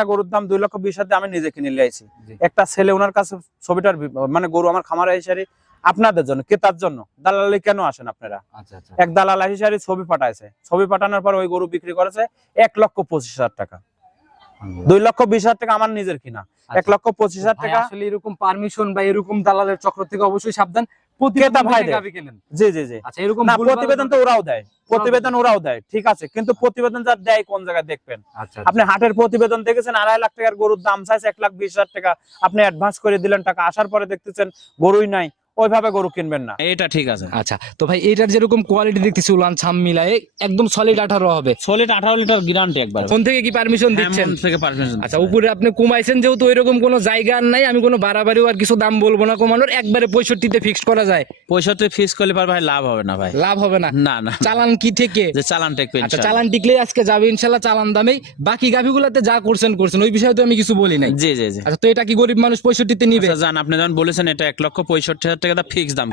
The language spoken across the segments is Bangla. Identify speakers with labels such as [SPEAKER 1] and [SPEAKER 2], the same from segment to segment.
[SPEAKER 1] একটা গরুর দাম দুই লক্ষ বিশ হাজার আমি নিজে কিনে আইছি একটা ছেলে ওনার কাছে ছবিটার মানে গরু আমার খামারে হিসাবে আপনাদের জন্য ক্রেতার জন্য। দালালি কেন আসেন আপনারা?
[SPEAKER 2] আচ্ছা আচ্ছা।
[SPEAKER 1] এক দালাল হিসাবে ছবি পাঠাইছে। ছবি পাঠানোর পর ওই গরু বিক্রি করেছে এক লক্ষ পঁচিশ হাজার টাকা। দুই লক্ষ বিশ হাজার টাকা আমার নিজের কিনা। এক লক্ষ পঁচিশ হাজার
[SPEAKER 2] আচ্ছা।
[SPEAKER 1] টাকা
[SPEAKER 2] আসলে এরকম পারমিশন বা এরকম দালালের চক্র থেকে অবশ্যই সাবধান।
[SPEAKER 1] ক্রেতা ভাইদের।
[SPEAKER 2] প্রতিবেদন গাবি কেনেন
[SPEAKER 1] জি জি জি।
[SPEAKER 2] আচ্ছা এরকম
[SPEAKER 1] প্রতিবেদন তো ওরাও দেয়। প্রতিবেদন ওরাও দেয় ঠিক আছে কিন্তু প্রতিবেদন যা দেয় কোন জায়গায় দেখবেন?
[SPEAKER 2] আচ্ছা
[SPEAKER 1] আপনি হাটের প্রতিবেদন দেখেছেন আড়াই লাখ টাকার গরুর দাম চাইছে এক লাখ বিশ হাজার টাকা। আপনি অ্যাডভান্স করে দিলেন টাকা আসার পরে দেখতেছেন গরুই নাই। ওইভাবে গরু কিনবেন না। এটা ঠিক আছে।
[SPEAKER 2] আচ্ছা তো ভাই এটার যেরকম কোয়ালিটি দেখতেছি উলান ছাম মিলায়ে একদম সলিড আঠারো হবে।
[SPEAKER 1] সলিড আঠারো লিটার গ্যারান্টি একবার।
[SPEAKER 2] ফোন থেকে কি পারমিশন দিচ্ছেন?
[SPEAKER 1] থেকে পারমিশন
[SPEAKER 2] আচ্ছা উপরে আপনি কমাইছেন যেহেতু ওইরকম কোনো জায়গা আর নাই আমি কোনো বাড়াবাড়িও আর কিছু দাম বলব না কমানোর একবারে পঁয়ষট্টিতে ফিক্সড করা যায়।
[SPEAKER 1] পঁয়ষট্টি ফিস করলে পার ভাই লাভ হবে না ভাই।
[SPEAKER 2] লাভ হবে না?
[SPEAKER 1] না না।
[SPEAKER 2] চালান কি থেকে?
[SPEAKER 1] যে চালান টেকবে
[SPEAKER 2] আচ্ছা চালান টিকলেই আজকে যাবে ইনশাল্লাহ চালান দামেই। বাকি গাভিগুলাতে যা করছেন করছেন ওই বিষয়ে তো আমি কিছু বলি নাই।
[SPEAKER 1] জি জি জি।
[SPEAKER 2] আচ্ছা তো এটা কি গরিব মানুষ পঁয়ষট্টিতে নিবে?
[SPEAKER 1] আচ্ছা জান আপনি যখন বলেছেন এটা এক লক্ষ পঁয়ষট্টি হাজার টাকা ফিক্স দাম।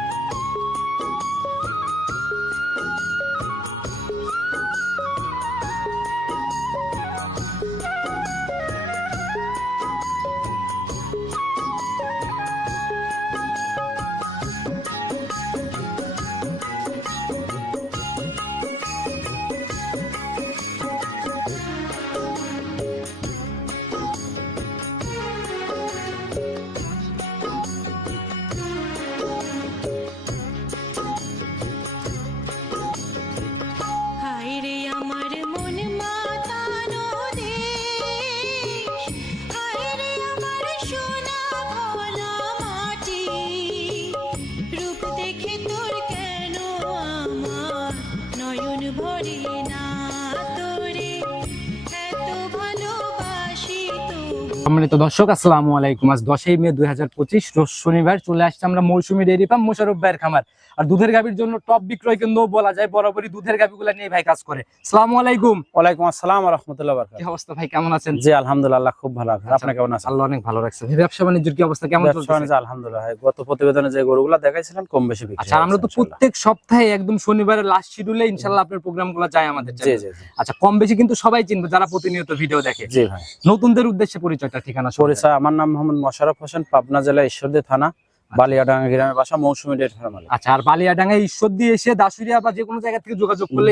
[SPEAKER 2] সম্মানিত দর্শক আসসালামু আলাইকুম। আজ দশই মে দুই হাজার পঁচিশ রোজ শনিবার চলে আসছে আমরা মৌসুমী ডেয়ারি ফার্ম মোশারফ ভাইয়ের খামার। আর দুধের গাভীর জন্য টপ বিক্রয় কেন্দ্র বলা যায় বরাবরই দুধের গাভীগুলা নিয়ে ভাই কাজ করে। সালামু আলাইকুম।
[SPEAKER 1] ওয়ালাইকুম আসসালাম রহমতুল্লাহ
[SPEAKER 2] কি অবস্থা ভাই কেমন আছেন?
[SPEAKER 1] জি আলহামদুলিল্লাহ খুব ভালো আছে। আপনি কেমন আছেন?
[SPEAKER 2] আল্লাহ অনেক ভালো রাখছে। ভাই, ব্যবসা বাণিজ্যের কি অবস্থা কেমন চলছে
[SPEAKER 1] আলহামদুলিল্লাহ গত প্রতিবেদনে যে গরুগুলা দেখাইছিলেন কম বেশি বিক্রি
[SPEAKER 2] আচ্ছা আমরা তো প্রত্যেক সপ্তাহে একদম শনিবারের লাস্ট শিডিউলে ইনশাল্লাহ আপনার প্রোগ্রামগুলো যায় আমাদের
[SPEAKER 1] জি জি।
[SPEAKER 2] আচ্ছা কম বেশি কিন্তু সবাই চিনবে যারা প্রতিনিয়ত ভিডিও দেখে।
[SPEAKER 1] জি ভাই।
[SPEAKER 2] নতুনদের উদ্দেশ্যে পরিচয়টা ঠিকানা
[SPEAKER 1] পরিচয় আমার নাম মোহাম্মদ মোশারফ হোসেন পাবনা জেলা ঈশ্বরদী থানা বালিয়াডাঙ্গা গ্রামের বাসা মৌসুমী ডেট ফার্মালি
[SPEAKER 2] আচ্ছা আর বালিয়াডাঙ্গা ঈশ্বর দিয়ে এসে দাসুরিয়া বা যে কোনো জায়গা থেকে যোগাযোগ করলে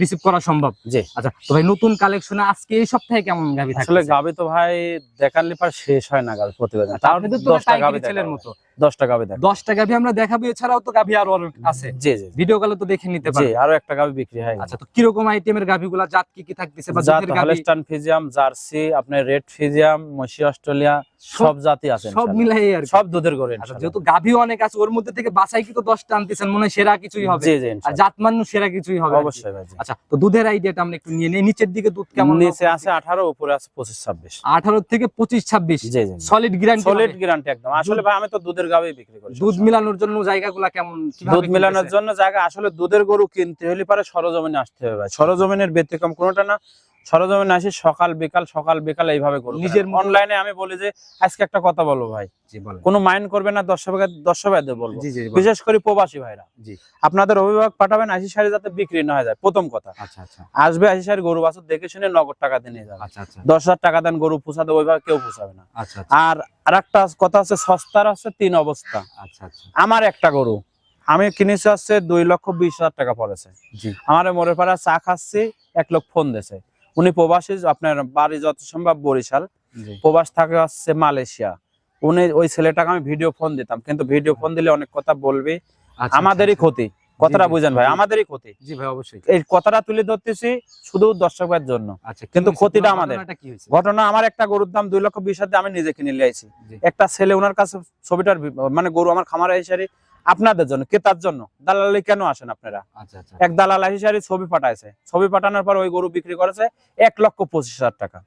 [SPEAKER 2] রিসিভ করা সম্ভব।
[SPEAKER 1] জি।
[SPEAKER 2] আচ্ছা তো ভাই নতুন কালেকশনে আজকে এই সপ্তাহে কেমন গাবি
[SPEAKER 1] আসলে গাবি তো ভাই দেখার লিপার শেষ হয় না গাবি প্রতিবেদন।
[SPEAKER 2] তার মধ্যে তো
[SPEAKER 1] দশটা গাবি
[SPEAKER 2] ছেলের মতো।
[SPEAKER 1] দশটা গাবি দেখ
[SPEAKER 2] দশটা গাভি আমরা দেখাবো এছাড়াও তো গাভি আরও অনেক আছে।
[SPEAKER 1] জি জি জি।
[SPEAKER 2] ভিডিও কলে তো দেখে নিতে
[SPEAKER 1] জি আরও একটা গাবি বিক্রি হয়।
[SPEAKER 2] আচ্ছা তো কীরকম আইটেমের গাভিগুলা জাত কি কি থাকতেছে বা
[SPEAKER 1] জাত
[SPEAKER 2] গাভি?
[SPEAKER 1] হলস্টাইন ফিজিয়াম জার্সি আপনার রেড ফিজিয়াম মসি অস্ট্রেলিয়া সব জাতি আছে
[SPEAKER 2] সব মিলাই আর
[SPEAKER 1] সব দুধের গরু
[SPEAKER 2] আচ্ছা যেহেতু গাভি অনেক আছে ওর মধ্যে থেকে বাছাই কি তো দশটা আনতেছেন মনে সেরা কিছুই হবে।
[SPEAKER 1] জি জি
[SPEAKER 2] আর
[SPEAKER 1] ইনশাআল্লাহ।
[SPEAKER 2] জাতমান্য সেরা কিছুই হবে
[SPEAKER 1] অবশ্যই ভাই
[SPEAKER 2] আচ্ছা তো দুধের আইডিয়াটা আমরা একটু নিয়ে নিই। নিচের দিকে দুধ কেমন
[SPEAKER 1] নিচে আছে আঠারো উপরে আছে পঁচিশ ছাব্বিশ।
[SPEAKER 2] আঠারো থেকে
[SPEAKER 1] জি জি
[SPEAKER 2] সলিড গ্যারান্টি
[SPEAKER 1] সলিড গ্যারান্টি একদম। আসলে ভাই আমি তো দুধের গাবি বিক্রি করি
[SPEAKER 2] দুধ মেলানোর জন্য জায়গাগুলা কেমন
[SPEAKER 1] দুধ মেলানোর জন্য জায়গা আসলে দুধের গরু কিনতে হলে পারে সরজমিনে আসতে হবে সরজমিনের ব্যতিক্রম কোনোটা না সরজমিনে আসি সকাল বিকাল সকাল বিকাল এইভাবে গরু
[SPEAKER 2] নিজের
[SPEAKER 1] অনলাইনে আমি বলি যে আজকে একটা কথা বলব ভাই। কোনো মাইন্ড করবে না দর্শক দর্শক ভাইদের বলব। বিশেষ করে প্রবাসী ভাইরা। আপনাদের অভিভাবক পাঠাবেন আশি সারি যাতে বিক্রি না হয়ে যায় প্রথম কথা।
[SPEAKER 2] আচ্ছা আচ্ছা।
[SPEAKER 1] আসবে আশি সারি গরু বাছুর দেখে শুনে নগদ টাকা দিয়ে নিয়ে যাবে।
[SPEAKER 2] আচ্ছা
[SPEAKER 1] দশ হাজার টাকা দেন গরু পোষাতে ওইভাবে কেউ পোষাবে না।
[SPEAKER 2] আর
[SPEAKER 1] আর একটা কথা হচ্ছে সস্তার হচ্ছে তিন অবস্থা। আমার একটা গরু আমি কিনেছি হচ্ছে দুই লক্ষ বিশ হাজার টাকা পড়েছে। আমার মোড়ের পাড়া চা খাচ্ছি এক লোক ফোন দিয়েছে। উনি প্রবাসী আপনার বাড়ি যত সম্ভব বরিশাল। প্রবাস থাকে হচ্ছে মালয়েশিয়া। উনি ওই ছেলেটাকে আমি ভিডিও ফোন দিতাম কিন্তু ভিডিও ফোন দিলে অনেক কথা বলবে।
[SPEAKER 2] আচ্ছা,
[SPEAKER 1] আমাদেরই
[SPEAKER 2] আচ্ছা,
[SPEAKER 1] ক্ষতি। কথাটা বুঝেন ভাই আমাদেরই ক্ষতি।
[SPEAKER 2] জি ভাই অবশ্যই।
[SPEAKER 1] এই কথাটা তুলে ধরতেছি শুধু দর্শক ভাইয়ের জন্য।
[SPEAKER 2] আচ্ছা
[SPEAKER 1] কিন্তু ক্ষতিটা আমাদের। ঘটনা আমার একটা গরুর দাম দুই লক্ষ বিশ হাজার আমি নিজে কিনে নিয়ে আইছি একটা ছেলে ওনার কাছে ছবিটার মানে গরু আমার খামারে হিসাবে আপনাদের জন্য ক্রেতার জন্য। দালালি কেন আসেন আপনারা?
[SPEAKER 2] আচ্ছা আচ্ছা।
[SPEAKER 1] এক দালাল হিসাবে ছবি পাঠাইছে। ছবি পাঠানোর পর ওই গরু বিক্রি করেছে এক লক্ষ পঁচিশ হাজার টাকা।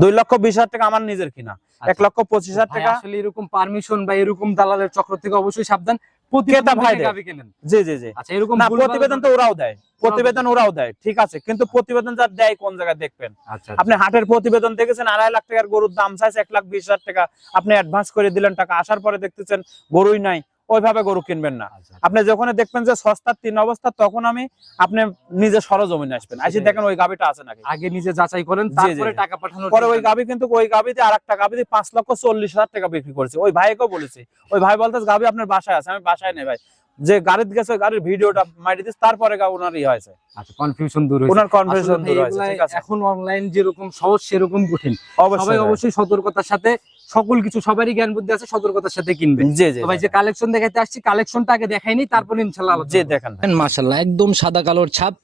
[SPEAKER 1] দুই লক্ষ বিশ হাজার টাকা আমার নিজের কিনা। এক লক্ষ পঁচিশ হাজার
[SPEAKER 2] আচ্ছা।
[SPEAKER 1] টাকা
[SPEAKER 2] আসলে এরকম পারমিশন বা এরকম দালালের চক্র থেকে অবশ্যই সাবধান। প্রতিবেদন আচ্ছা
[SPEAKER 1] তো ওরাও দেয়। প্রতিবেদন ওরাও দেয়। ঠিক আছে কিন্তু প্রতিবেদন দেয় কোন জায়গায় দেখবেন?
[SPEAKER 2] আচ্ছা
[SPEAKER 1] আপনি হাটের প্রতিবেদন দেখেছেন আড়াই লাখ টাকার গরুর দাম চাইছে এক লাখ বিশ হাজার টাকা। আপনি অ্যাডভান্স করে দিলেন টাকা আসার পরে দেখতেছেন গরুই নাই।
[SPEAKER 3] ওইভাবে গরু কিনবেন না।
[SPEAKER 2] আচ্ছা,
[SPEAKER 3] আপনি যখন দেখবেন যে সস্তার তিন অবস্থা তখন আমি আপনি নিজে সরজমিনে আসবেন। আসি দেখেন ওই গাবিটা আছে নাকি?
[SPEAKER 2] আগে নিজে যাচাই করেন তারপরে টাকা পাঠানোর
[SPEAKER 3] পরে ওই গাবি কিন্তু ওই গাবিতে আর একটা গাবিতে পাঁচ লক্ষ চল্লিশ হাজার টাকা বিক্রি করেছে। ওই ভাইকেও বলেছি। ওই ভাই বলতে গাবি আপনার বাসায় আছে। আমি বাসায় নেই ভাই। যে গাড়িতে গেছে ওই গাড়ির ভিডিওটা মারি দিস তারপরে গা ওনার ই হয়েছে।
[SPEAKER 2] আচ্ছা কনফিউশন দূর হয়েছে।
[SPEAKER 3] ওনার কনফিউশন দূর হয়েছে ঠিক আছে।
[SPEAKER 2] এখন অনলাইন যেরকম সহজ সেরকম কঠিন। সবাই
[SPEAKER 3] অবশ্যই
[SPEAKER 2] অবশ্যই সতর্কতার সাথে সকল কিছু সবারই জ্ঞান বুদ্ধি আছে সতর্কতার সাথে কিনবে।
[SPEAKER 3] জি জি
[SPEAKER 2] ভাই যে কালেকশন দেখাতে আসছি কালেকশনটা আগে দেখাইনি তারপর
[SPEAKER 3] জি
[SPEAKER 2] করব।
[SPEAKER 3] দেখেন
[SPEAKER 2] মাশাল্লাহ একদম সাদা কালোর ছাপ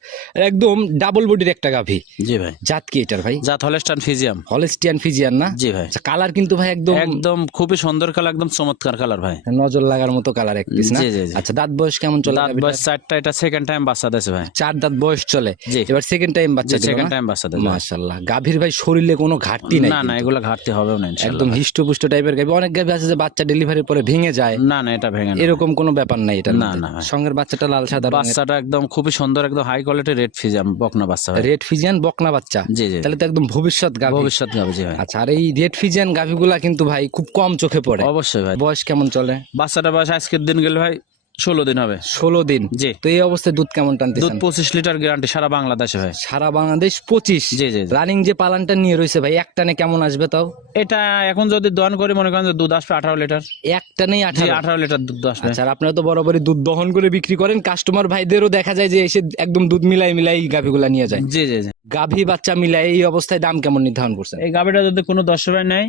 [SPEAKER 2] একদম ডাবল বডির একটা গাভী।
[SPEAKER 1] জি ভাই।
[SPEAKER 2] জাত কি এটার ভাই?
[SPEAKER 1] জাত হলেস্টান ফিজিয়াম
[SPEAKER 2] হলস্টিয়ান ফিজিয়ান না?
[SPEAKER 1] জি ভাই।
[SPEAKER 2] আচ্ছা কালার কিন্তু ভাই একদম
[SPEAKER 1] একদম খুবই সুন্দর কালার একদম চমৎকার কালার ভাই।
[SPEAKER 2] নজর লাগার মতো কালার এক পিস না?
[SPEAKER 1] জি, জি, জি।
[SPEAKER 2] আচ্ছা দাঁত বয়স কেমন চলে?
[SPEAKER 1] দাঁত বয়স চারটা এটা সেকেন্ড টাইম বাচ্চা দিয়েছে ভাই।
[SPEAKER 2] চার দাঁত বয়স চলে।
[SPEAKER 1] জি।
[SPEAKER 2] এবার সেকেন্ড টাইম বাচ্চা
[SPEAKER 1] সেকেন্ড টাইম বাচ্চা দিয়েছে
[SPEAKER 2] মাশাল্লাহ গাভীর ভাই শরীরে কোনো ঘাটতি নাই
[SPEAKER 1] না না। এগুলো ঘাটতি হবেও না ইনশাআল্লাহ।
[SPEAKER 2] একদম হিষ্টপুষ্ট টাইপের গাভী অনেক গাভী আছে যে বাচ্চা ডেলিভারির পরে ভেঙে যায়।
[SPEAKER 1] না না এটা ভেঙে না।
[SPEAKER 2] এরকম কোনো ব্যাপার নাই এটা
[SPEAKER 1] না, না ভাই।
[SPEAKER 2] সঙ্গের বাচ্চাটা লাল সাদা
[SPEAKER 1] বাচ্চাটা একদম খুবই সুন্দর একদম হাই কোয়ালিটি রেড ফিজিয়ান বকনা বাচ্চা ভাই।
[SPEAKER 2] রেড ফিজিয়ান বকনা বাচ্চা।
[SPEAKER 1] জি জি।
[SPEAKER 2] তাহলে তো একদম ভবিষ্যৎ গাভী
[SPEAKER 1] ভবিষ্যৎ গাবে জি ভাই।
[SPEAKER 2] আচ্ছা আর এই রেড ফিজিয়ান গাভীগুলা কিন্তু ভাই খুব কম চোখে পড়ে।
[SPEAKER 1] অবশ্যই ভাই।
[SPEAKER 2] বয়স কেমন চলে?
[SPEAKER 1] বাচ্চাটা বয়স আজকের দিন গেলে ভাই ষোলো দিন হবে।
[SPEAKER 2] ষোলো দিন।
[SPEAKER 1] জি।
[SPEAKER 2] তো এই অবস্থায় দুধ কেমন
[SPEAKER 1] টানতে
[SPEAKER 2] দুধ
[SPEAKER 1] পঁচিশ লিটার গ্যারান্টি সারা বাংলাদেশে ভাই।
[SPEAKER 2] সারা বাংলাদেশ পঁচিশ?
[SPEAKER 1] জি জি।
[SPEAKER 2] রানিং যে পালানটা নিয়ে রয়েছে ভাই এক টানে কেমন আসবে তাও?
[SPEAKER 1] এটা এখন যদি দোয়ান করি মনে করেন যে দুধ আসবে আঠারো লিটার।
[SPEAKER 2] এক টানেই আঠারো।
[SPEAKER 1] আঠারো লিটার দুধ আসবে।
[SPEAKER 2] আচ্ছা আপনারা তো বরাবরই দুধ দহন করে বিক্রি করেন কাস্টমার ভাইদেরও দেখা যায় যে এসে একদম দুধ মিলাই মিলাই এই গাভীগুলা নিয়ে যায়।
[SPEAKER 1] জি জি জি।
[SPEAKER 2] গাভী বাচ্চা মিলাই এই অবস্থায় দাম কেমন নির্ধারণ করছে
[SPEAKER 1] এই গাভিটা যদি কোনো দশ রুপায় নেয়